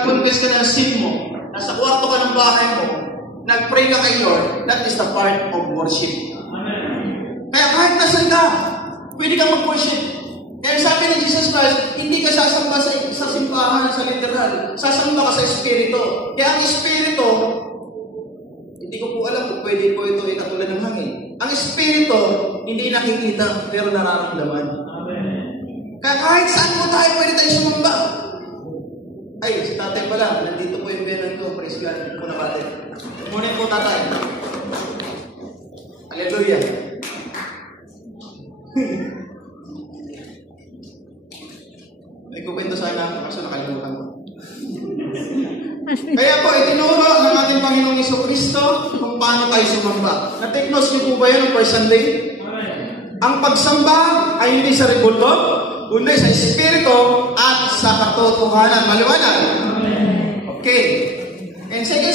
nag-confess ka ng sin mo, nasa kwarto ka ng bahay mo, nag-pray ka kay Lord, that is the part of worship. Amen. Kaya kahit nasan ka, pwede ka mag-worship. Kaya sabi ni Jesus Christ, hindi ka sasamba sa simbahan, sa literal. Sasamba ka sa Espiritu. Kaya ang Espiritu, hindi ko po alam kung pwede po ito ikatulad ng hangin. Ang Espiritu, hindi nakikita, pero nararamdaman. Amen. Kaya kahit saan mo tayo, pwede tayo sumamba. Ay, si tatay pala, nandito po yung benan ko. Praise God. Muna pati. Muna po tatay. Hallelujah. May kukwento sana ako, kaso nakalimutan ko. Kaya po, itinuro ng ating Panginoong Jesucristo kung paano tayo sumamba. Na-take notes niyo po ba yan ng first Sunday? Ang pagsamba ay hindi sa rebulto, kundi sa Espiritu at sa katotohanan. Maliwanag? Okay. And second,